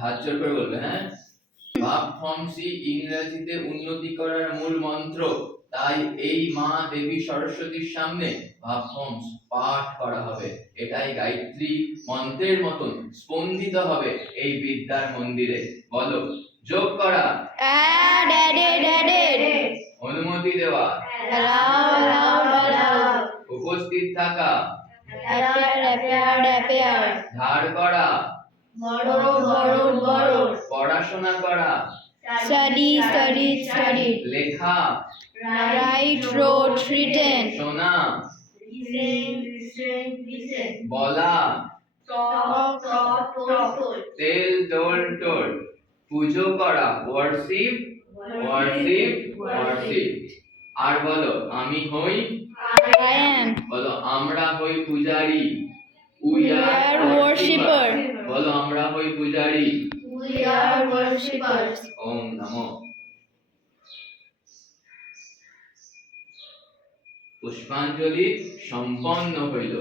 হাত জোর করে বলবে, হ্যাঁ। ভাব ফর্মসি ইংরেজিতে উন্নতি করার মূল মন্ত্র, তাই এই মা দেবী সরস্বতীর সামনে ভাব ফর্মস পাঠ করা হবে। এটাই গায়ত্রী মন্ত্রের মতন স্পন্দিত হবে এই বিদ্যার মন্দিরে। বলো, যোগ করা, অনুমতি দেওয়া, উপস্থিত থাকা, ধার করা, পড়াশোনা করা, লেখা, শোনা, বলা, তেল টোল টোল, পুজো করা, ওয়ার্শিপ, আর বলো, আমি হই, বলো, আমরা হই পূজারী, উই আর ওয়ার্শিপার, বলো, আমরা হই পূজারী, ওম নমঃ। পুষ্পাঞ্জলি সম্পন্ন হইল।